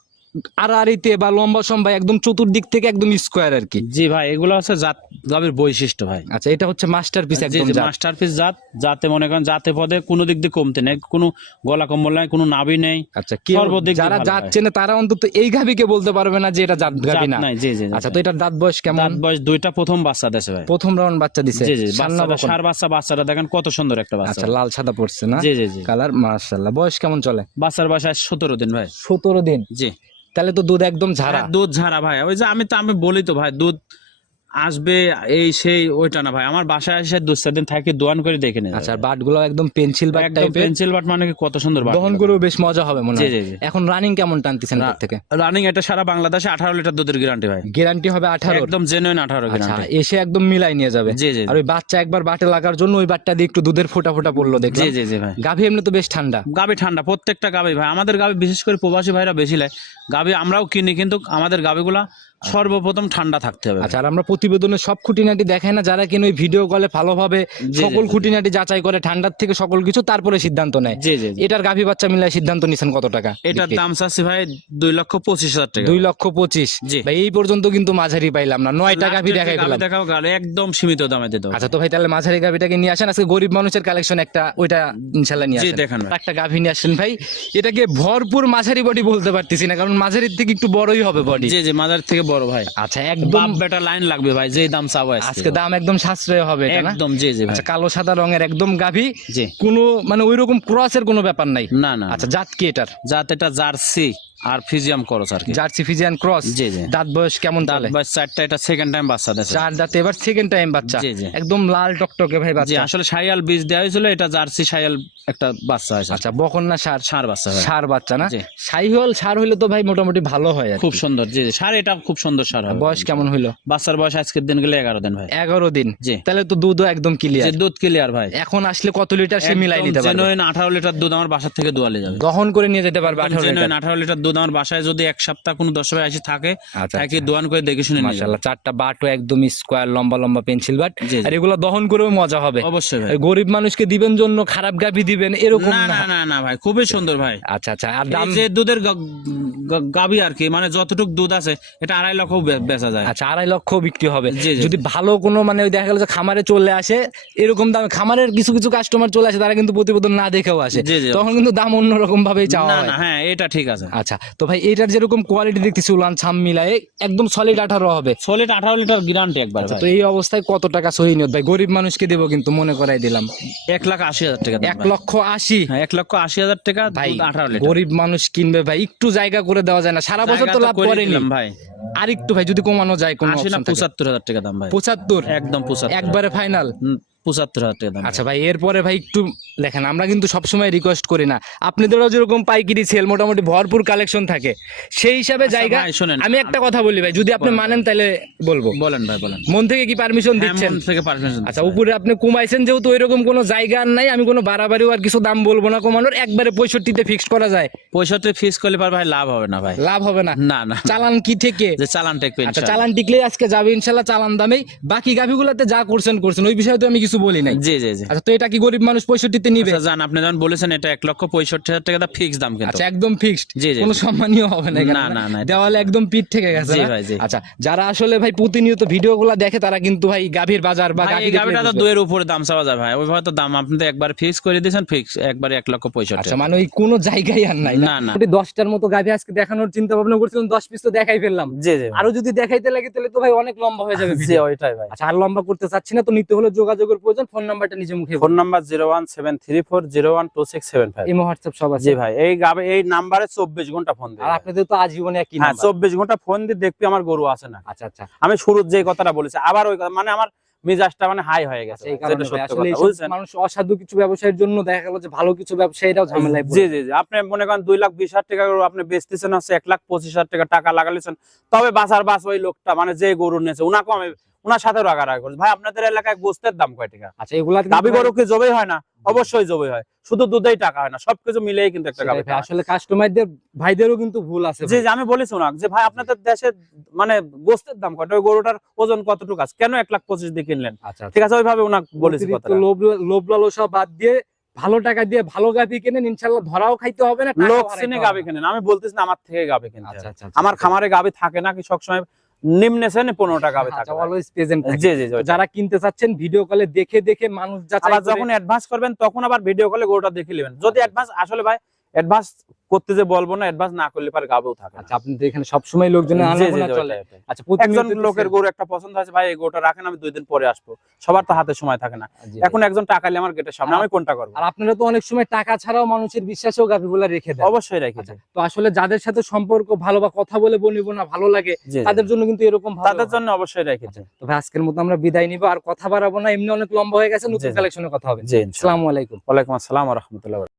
[SPEAKER 2] আড়াআড়িতে বা লম্বা সম্বা একদম চতুর্দিক থেকে একদম স্কোয়ার আর কি।
[SPEAKER 1] জি ভাই এগুলো হচ্ছে জাত গাভীর বৈশিষ্ট্য ভাই।
[SPEAKER 2] আচ্ছা এটা হচ্ছে মাস্টার পিস
[SPEAKER 1] জি
[SPEAKER 2] একদম।
[SPEAKER 1] মাস্টারপিস জাত। যাতে মনে করেন জাতে পদে কোনো দিক দিয়ে কমতে নেই কোনো গলা কম্বল নাই কোনো নাভি নেই।
[SPEAKER 2] আচ্ছা কি
[SPEAKER 1] সর্বদিক
[SPEAKER 2] যারা জাত চেনে তারা অন্তত এই গাভীকে বলতে পারবে না যে এটা জাত গাভী
[SPEAKER 1] জাত
[SPEAKER 2] না।
[SPEAKER 1] জি জি
[SPEAKER 2] আচ্ছা তো এটার দাঁত বয়স কেমন?
[SPEAKER 1] দাঁত বয়স দুইটা প্রথম বাচ্চা দেশে ভাই।
[SPEAKER 2] প্রথম রাউন্ড বাচ্চা দিছে।
[SPEAKER 1] জি জি সার বাচ্চা বাচ্চাটা দেখেন কত সুন্দর একটা বাচ্চা।
[SPEAKER 2] আচ্ছা লাল সাদা পড়ছে না?
[SPEAKER 1] জি জি জি।
[SPEAKER 2] কালার মাশাআল্লাহ। বয়স কেমন চলে?
[SPEAKER 1] বাচ্চার বাসায় সতেরো দিন ভাই।
[SPEAKER 2] সতেরো দিন?
[SPEAKER 1] জি।
[SPEAKER 2] তাহলে তো দুধ একদম ঝাড়া।
[SPEAKER 1] হ্যাঁ, দুধ ঝাড়া ভাই। ওই যে আমি তো আমি বলি তো ভাই দুধ আসবে এই সেই ওইটা না ভাই। আমার বাসায় এসে দু চার দিন থাকে দোয়ান করে দেখে নিয়ে
[SPEAKER 2] আচ্ছা বাটগুলো একদম পেন্সিল বাট
[SPEAKER 1] একদম পেন্সিল বাট মানে কত সুন্দর বাট
[SPEAKER 2] দহন করেও বেশ মজা হবে মনে হয়।
[SPEAKER 1] জি, জি।
[SPEAKER 2] এখন রানিং কেমন টানতেছেন। এর থেকে?
[SPEAKER 1] রানিং এটা সারা বাংলাদেশে আঠারো লিটার দুধের গ্যারান্টি ভাই।
[SPEAKER 2] গ্যারান্টি হবে আঠারো।
[SPEAKER 1] একদম জেনুইন আঠারো
[SPEAKER 2] আচ্ছা
[SPEAKER 1] গ্যারান্টি
[SPEAKER 2] এসে একদম মিলাই নিয়ে যাবে।
[SPEAKER 1] জি জি
[SPEAKER 2] আর ওই বাচ্চা একবার বাটে লাগার জন্য ওই বাটটা দিয়ে একটু দুধের ফোটা ফোটা পড়ল
[SPEAKER 1] জি
[SPEAKER 2] দেখলাম।
[SPEAKER 1] জি জি ভাই।
[SPEAKER 2] গাভী এমনি তো বেশ ঠান্ডা।
[SPEAKER 1] গাবি ঠান্ডা প্রত্যেকটা গাবি ভাই। আমাদের গাবি বিশেষ করে প্রবাসী ভাইরা বেশি লাই গাবি আমরাও কিনি কিন্তু আমাদের গাবিগুলা সর্বপ্রথম ঠান্ডা থাকতে হবে।
[SPEAKER 2] আচ্ছা আর আমরা প্রতিবেদনে সব খুঁটিনাটি দেখাই না যারা কিনা ওই ভিডিও কলে ভালোভাবে সকল খুঁটিনাটি যাচাই করে ঠান্ডার থেকে সকল কিছু তারপরে সিদ্ধান্ত নেয়।
[SPEAKER 1] জি জি জি।
[SPEAKER 2] এটার গাভী বাচ্চা মিলাই সিদ্ধান্ত নিছেন কত টাকা?
[SPEAKER 1] এটার দাম চাচ্ছি ভাই দুই লক্ষ পঁচিশ হাজার টাকা।
[SPEAKER 2] দুই লক্ষ পঁচিশ। ভাই এই পর্যন্ত কিন্তু মাঝারি পাইলাম না। নয়টা গাভী দেখাই
[SPEAKER 1] দেখাও গালে একদম সীমিত দামে দিতে
[SPEAKER 2] আচ্ছা তো ভাই তাহলে মাঝারি গাভিটাকে নিয়ে আসেন? আজকে গরিব মানুষের কালেকশন একটা ওইটা ইনশাল্লাহ নিয়ে আসেন।
[SPEAKER 1] দেখান
[SPEAKER 2] একটা গাভী নিয়ে আসেন ভাই। এটাকে ভরপুর মাঝারি বডি বলতে পারতেছি না কারণ মাঝারির থেকে একটু বড়ই হবে বডি
[SPEAKER 1] জি জি মাজার থেকে বড় ভাই।
[SPEAKER 2] আচ্ছা একদম
[SPEAKER 1] বেটার বেটা লাইন লাগবে ভাই যেই দাম চাবো
[SPEAKER 2] আজকে। দাম একদম সাশ্রয় হবে
[SPEAKER 1] একদম জি জি
[SPEAKER 2] আচ্ছা কালো সাদা রঙের একদম গাভী।
[SPEAKER 1] জি।
[SPEAKER 2] কোনো মানে ওইরকম ক্রস ক্রসের কোনো ব্যাপার নাই?
[SPEAKER 1] না না।
[SPEAKER 2] আচ্ছা জাত কি এটার?
[SPEAKER 1] জাত এটা জার্সি। আর ফিজিয়াম করস আর কি।
[SPEAKER 2] জার্সি ফিজিয়ান ক্রস
[SPEAKER 1] জি, জি।
[SPEAKER 2] দাঁত বয়স কেমন
[SPEAKER 1] দাঁত বয়স চারটা এটা সেকেন্ড টাইম বাচ্চা দেশে
[SPEAKER 2] চার দাঁতে এবার সেকেন্ড টাইম বাচ্চা। একদম লাল টকটকে ভাই বাচ্চা।
[SPEAKER 1] আসলে বীজ দেওয়া হয়েছিল এটা জার্সি একটা বাচ্চা হয়েছে।
[SPEAKER 2] আচ্ছা বকন না সার?
[SPEAKER 1] সার বাচ্চা
[SPEAKER 2] সার বাচ্চা না? সার হইলে তো ভাই মোটামুটি ভালো হয়
[SPEAKER 1] খুব সুন্দর জি জি। সার এটা খুব সুন্দর সার হবে
[SPEAKER 2] বয়স কেমন হইল?
[SPEAKER 1] বাচ্চার বয়স আজকের দিন গেলে এগারো দিন ভাই।
[SPEAKER 2] এগারো দিন?
[SPEAKER 1] জি।
[SPEAKER 2] তাহলে তো দুধও একদম ক্লিয়ার
[SPEAKER 1] দুধ ক্লিয়ার ভাই।
[SPEAKER 2] এখন আসলে কত লিটার সে মিলাই নিতে পারবে?
[SPEAKER 1] আঠারো লিটার দুধ আমার বাসার থেকে দোয়ালে যাবে।
[SPEAKER 2] দহন করে নিয়ে যেতে পারবে আঠারো লিটার
[SPEAKER 1] দুধ আমার বাসায় যদি এক সপ্তাহ কোনো দশ ভাই আসি থাকে
[SPEAKER 2] আচ্ছা
[SPEAKER 1] তাকে দোয়ান করে দেখে শুনে।
[SPEAKER 2] মাশাআল্লাহ চারটা বাটও একদম স্কোয়ার লম্বা লম্বা পেন্সিল বাট। আর এগুলো দহন করেও মজা হবে।
[SPEAKER 1] অবশ্যই
[SPEAKER 2] গরিব মানুষকে দিবেন জন্য খারাপ গাভি দিবেন এরকম
[SPEAKER 1] না
[SPEAKER 2] না।
[SPEAKER 1] না না ভাই খুবই সুন্দর ভাই।
[SPEAKER 2] আচ্ছা আচ্ছা আর দাম?
[SPEAKER 1] যে দুধের গা- গা- আর কি মানে যতটুক দুধ আছে এটা আড়াই লক্ষ বেচা যায়।
[SPEAKER 2] আচ্ছা আড়াই লক্ষ বিক্রি হবে। যদি ভালো কোনো মানে ওই দেখা গেল যে খামারে চলে আসে এরকম দামে খামারের কিছু কিছু কাস্টমার চলে আসে তারা কিন্তু প্রতিবেদন না দেখেও আসে। তখন কিন্তু দাম অন্যরকম ভাবেই চাওয়া হয়
[SPEAKER 1] না হ্যাঁ এটা ঠিক আছে।
[SPEAKER 2] আচ্ছা তো ভাই এটার যেরকম কোয়ালিটি দেখতেছি উলান ছাম মিলায়ে একদম সলিড আঠারো হবে।
[SPEAKER 1] সলিড আঠারো লিটার গ্যারান্টি একবার
[SPEAKER 2] আচ্ছা, তো এই অবস্থায় কত টাকা সহি নিয়ত? ভাই গরিব মানুষকে দেবো কিন্তু মনে করাই দিলাম।
[SPEAKER 1] এক লাখ আশি হাজার টাকা
[SPEAKER 2] এক লক্ষ আশি।
[SPEAKER 1] হ্যাঁ এক লক্ষ আশি হাজার টাকা
[SPEAKER 2] ভাই
[SPEAKER 1] আঠারো লিটার
[SPEAKER 2] গরিব মানুষ কিনবে ভাই একটু জায়গা করে দেওয়া যায় না। সারা বছর তো লাভ
[SPEAKER 1] করে
[SPEAKER 2] করেনি।
[SPEAKER 1] ভাই।
[SPEAKER 2] আর একটু ভাই যদি কমানো যায় কোনো।
[SPEAKER 1] পঁচাত্তর হাজার টাকা দাম ভাই।
[SPEAKER 2] পঁচাত্তর?
[SPEAKER 1] একদম পঁচাত্তর।
[SPEAKER 2] একবারে ফাইনাল
[SPEAKER 1] পঁচাত্তর হাজার টাকা দাম
[SPEAKER 2] আচ্ছা ভাই এরপরে ভাই একটু দেখেন আমরা কিন্তু সবসময় রিকোয়েস্ট করি না। আপনাদেরও যেরকম পাইকারি সেল মোটামুটি ভরপুর কালেকশন থাকে সেই হিসাবে
[SPEAKER 1] আচ্ছা
[SPEAKER 2] জায়গা
[SPEAKER 1] শোনেন,
[SPEAKER 2] আমি একটা কথা বলি ভাই যদি আপনি মানেন তাহলে বলব।
[SPEAKER 1] বলেন ভাই বলেন।
[SPEAKER 2] মন থেকে কি পারমিশন
[SPEAKER 1] হ্যাঁ,
[SPEAKER 2] দিচ্ছেন?
[SPEAKER 1] মন থেকে পারমিশন
[SPEAKER 2] আচ্ছা উপরে আপনি কমাইছেন যেহেতু ওইরকম কোনো জায়গা নাই আমি কোনো বাড়াবাড়িও আর কিছু দাম বলব না কমানোর একবারে পঁয়ষট্টিতে ফিক্সড করা যায়।
[SPEAKER 1] পঁয়ষট্টি ফিক্স করলে পার ভাই লাভ হবে না ভাই।
[SPEAKER 2] লাভ হবে না?
[SPEAKER 1] না না
[SPEAKER 2] চালান কি থেকে
[SPEAKER 1] যে চালানটা একটু
[SPEAKER 2] আচ্ছা চালান টিকলেই আজকে যাবে ইনশাল্লাহ চালান দামেই। বাকি গাভিগুলোতে যা করছেন করছেন। ওই বিষয়ে তো আমি কিছু বলি নাই।
[SPEAKER 1] জি জি জি।
[SPEAKER 2] আচ্ছা তো এটা কি গরিব মানুষ পঁয়ষট্টিতে নিবে?
[SPEAKER 1] আচ্ছা জান আপনি যখন বলেছেন এটা এক লক্ষ পঁয়ষট্টি হাজার টাকা ফিক্স দাম কিন্তু।
[SPEAKER 2] আচ্ছা একদম ফিক্সড
[SPEAKER 1] জি, জি,
[SPEAKER 2] কোনো সম্মানীয় হবে না
[SPEAKER 1] না, না, না,
[SPEAKER 2] দেওয়ালে একদম পিঠ থেকে গেছে
[SPEAKER 1] জি ভাই, জি।
[SPEAKER 2] আচ্ছা যারা আসলে ভাই প্রতিনিয়ত ভিডিওগুলো দেখে তারা কিন্তু ভাই গাভীর বাজার বা
[SPEAKER 1] ভাই,
[SPEAKER 2] গাভী
[SPEAKER 1] এই
[SPEAKER 2] দেখলে
[SPEAKER 1] গাভিটা তো। দুয়ের উপরে দাম চাওয়া যায় ভাই। ওইভাবে তো দাম আপনি তো একবার ফিক্স করে দিয়েছেন ফিক্স একবার এক লক্ষ পঁয়ষট্টি
[SPEAKER 2] আচ্ছা মানে ওই কোনো জায়গায় আর নাই
[SPEAKER 1] না, না।
[SPEAKER 2] দশটার মতো গাভী আজকে দেখানোর চিন্তা ভাবনা করছিলাম দশ পিস তো দেখাই ফেললাম।
[SPEAKER 3] জি জি
[SPEAKER 2] আরও যদি দেখাইতে লাগে তাহলে তো ভাই অনেক লম্বা হয়ে যাবে
[SPEAKER 3] জি ওইটাই ভাই।
[SPEAKER 2] আচ্ছা আর লম্বা করতে চাচ্ছি না তো নিতে হলে যোগাযোগের প্রয়োজন ফোন নাম্বারটা নিজে মুখে
[SPEAKER 3] phone number zero one seven three four zero one two six seven five.
[SPEAKER 2] Imo WhatsApp সব আছে।
[SPEAKER 3] জি ভাই এই এই নাম্বারে চব্বিশ ঘণ্টা ফোন দেয়
[SPEAKER 2] আর আপনাদের তো আজীবনে একই
[SPEAKER 3] হ্যাঁ চব্বিশ ঘণ্টা ফোন দিয়ে দেখবি আমার গরু আছে না।
[SPEAKER 2] আচ্ছা আচ্ছা।
[SPEAKER 3] আমি শুরুর যে কথাটা বলেছি আবার ওই কথা মানে আমার মিজাজটা মানে হাই হয়ে গেছে। বুঝছেন?
[SPEAKER 2] মানুষ অসাধু কিছু ব্যবসায়ের জন্য দেখা গেল যে ভালো কিছু ব্যবসায়ীরাও ঝামেলায়
[SPEAKER 3] জি জি জি। আপনি মনে করেন দুই লাখ বিশ হাজার টাকা আপনি বেচতেছেন হচ্ছে এক লাখ পঁচিশ হাজার টাকা টাকা লাগালেছেন তবে বাসার বাস ওই লোকটা মানে যে গরু নিয়েছে উনাকে আমি উনার সাথে রাগারাগি করছি। ভাই আপনাদের এলাকায় গোস্তের দাম কয় টাকা?
[SPEAKER 2] আচ্ছা এগুলা দাবি
[SPEAKER 3] গরু কি জবেই হয় না? অবশ্যই জবেই হয়। শুধু দুধেই টাকা হয় না সবকিছু মিলেই কিন্তু একটা
[SPEAKER 2] সেটাই আসলে কাস্টমারদের ভাইদেরও কিন্তু ভুল আছে।
[SPEAKER 3] জি আমি বলেছি ওনাকে যে ভাই আপনাদের দেশে মানে গোস্তের দাম ওই গরুটার ওজন কতটুকু আছে? কেন এক লাখ পঁচিশ দিয়ে কিনলেন?
[SPEAKER 2] আচ্ছা আচ্ছা।
[SPEAKER 3] ঠিক আছে ওইভাবে ওনাকে বলেছি
[SPEAKER 2] লোভ লালসা বাদ দিয়ে ভালো টাকা দিয়ে ভালো গাভি কেনেন ইনশাল্লাহ ধরাও খাইতে হবে না
[SPEAKER 3] লোক চিনে গাবি
[SPEAKER 2] না।
[SPEAKER 3] কেনেন। আমি বলতেছি না আমার থেকে গাবি
[SPEAKER 2] আচ্ছা আচ্ছা আচ্ছা।
[SPEAKER 3] আমার খামারে গাবি থাকে না কি সবসময় নিম্নে শ্রেণি
[SPEAKER 2] পনেরো
[SPEAKER 3] টাকা
[SPEAKER 2] অলওয়েজ প্রেজেন্ট
[SPEAKER 3] জি জি জি
[SPEAKER 2] যারা কিনতে চাচ্ছেন ভিডিও কলে দেখে দেখে মানুষ
[SPEAKER 3] যখন অ্যাডভান্স করবেন তখন আবার ভিডিও কলে গরুটা দেখে নেবেন। যদি অ্যাডভান্স আসলে ভাই অ্যাডভান্স করতে যে বলব না অ্যাডভান্স না করলে পারে গাবেও থাকে
[SPEAKER 2] আচ্ছা আপনি তো এখানে
[SPEAKER 3] জি,
[SPEAKER 2] আনাগোনা চলে। আচ্ছা
[SPEAKER 3] একজন লোকের গরু একটা পছন্দ আছে ভাই এই গরুটা রাখেন আমি দুই দিন পরে আসব। সবার তো হাতে সময় থাকে না। এখন একজন টাকালে আমার গেটের সামনে আমি কোনটা করব?
[SPEAKER 2] আর আপনারা তো অনেক সময় টাকা ছাড়াও মানুষের বিশ্বাসেও গাভিগুলা রেখে দেন।
[SPEAKER 3] অবশ্যই রেখেছি
[SPEAKER 2] আচ্ছা, তো আসলে যাদের সাথে সম্পর্ক ভালো বা কথা বলে বনিব না ভালো লাগে। তাদের জন্য কিন্তু এরকম
[SPEAKER 3] তাদের জন্য অবশ্যই রেখেছি
[SPEAKER 2] তো ভাই আজকের মতো আমরা বিদায় নিব। আর কথা বাড়াবো না এমনি অনেক লম্বা হয়ে গেছে নতুন। কালেকশনের কথা হবে। আসসালামু আলাইকুম।
[SPEAKER 3] ওয়ালাইকুম আসসালাম রহমতুল্লাহ